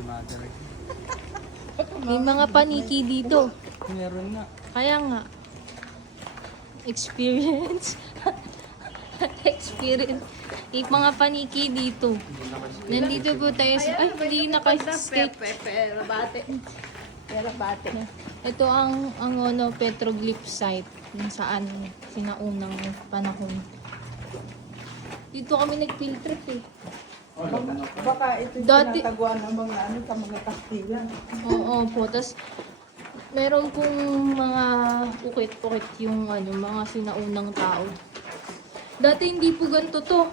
si mother. May mga paniki dito. Meron na. Kaya nga. Experience. Experience. May mga paniki dito. Nandito po tayo sa... Ay, hindi naka-skate. Pero bate. Ito ang ano, petroglyph site. Kung saan sinaunang panahon. Dito kami nag-field trip eh. Baka ito yung Dati- tinataguan ng mga ano sa mga Kastila. Oo po. Tapos, meron pong mga ukit-ukit yung ano, mga sinaunang tao. Dati hindi po ganito to.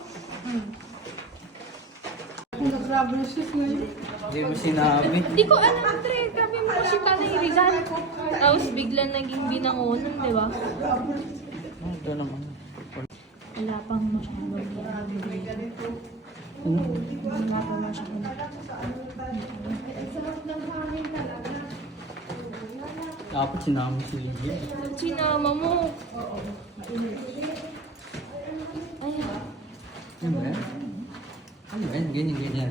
Nag-rubber shoes ngayon. Hindi mo sinabi. Hindi ko alam, Tre. Grabe mo si Tanay Rizal. Tapos biglang naging binangonan, di ba? Ito naman. Wala pang masyadong wala pang masyadong. Dapat sinama si Lydia. Sinama mo. Ay, Ano ba yan? Ano ba yan? Ganyan.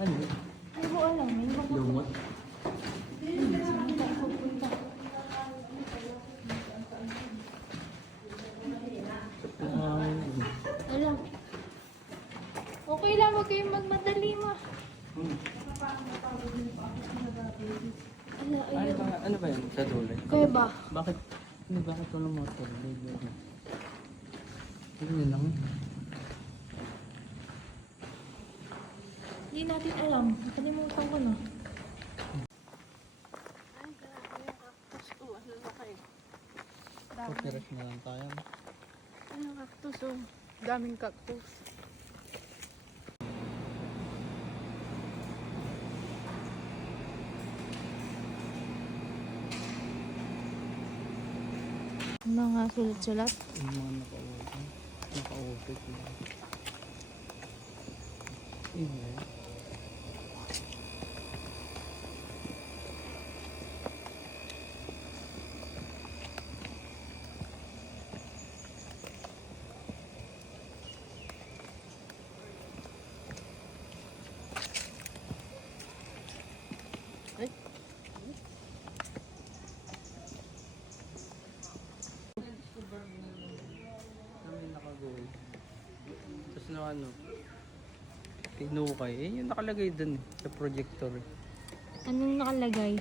Ano ba? hindi ko alam. Hindi ko Lumot? alam. Okay lang, huwag kayong magmadali ma. Ano ba yan? Sa dulo? Kaya ba? Bakit? Bakit walang motor? Ano lang? Hindi natin alam. Nakalimutan ko na. Papiras na lang tayo. Ano cactus oh. Daming cactus. Mga sulat-sulat. Yung mga naka-open lang. Yun eh. Kami nakagoal. Tapos na ano, tinukay. Eh, yung nakalagay dun eh, sa projector. Anong nakalagay?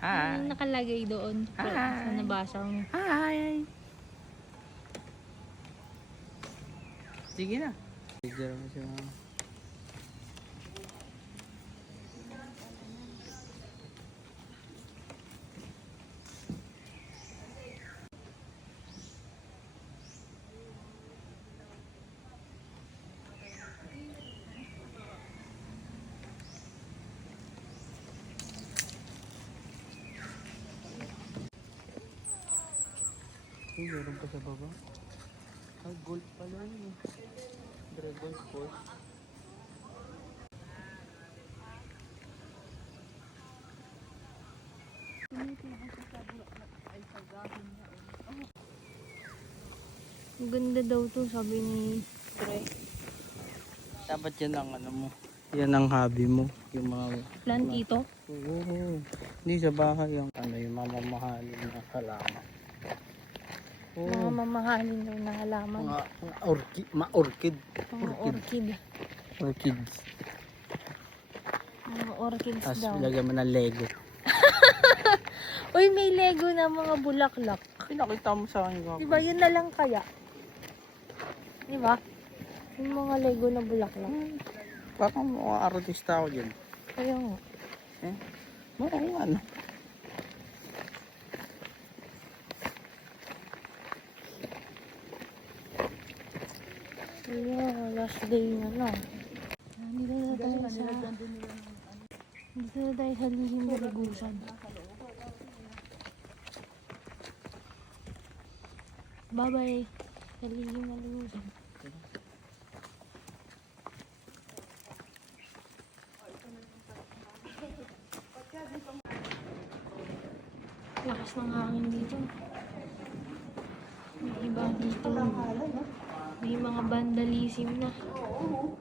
Hi! Anong nakalagay doon? Hi. Sa nabasa mo? Hi! Sige na. Picture mo si mama. Ay, meron pa sa baba. Ay, gold pala yun. Dragon Force. Ang ganda daw to, sabi ni Tre. Dapat yan ang ano mo. Yan ang hobby mo. Yung mga... Plantito? Oo. Hindi sa bahay yung ano, yung mamamahalin na halaman. Oo. Mga mamahalin daw na halaman. Mga orchid. Ma-orchid. Mga orchid. Orchids. Mga orchids Tapos daw. lagyan mo ng Lego. Uy, may Lego na mga bulaklak. Pinakita mo sa akin. Diba, yun na lang kaya? Diba? Yung mga Lego na bulaklak. Parang mga artista ako dyan. Kaya nga. Eh? Oo, ano. Ayan, last day na na. Dito na tayo sa... Dito na tayo sa lihim na lagusan. Bye-bye. Sa lihim na lagusan. Lakas ng hangin dito. May iba dito. May mga vandalism na. Oo.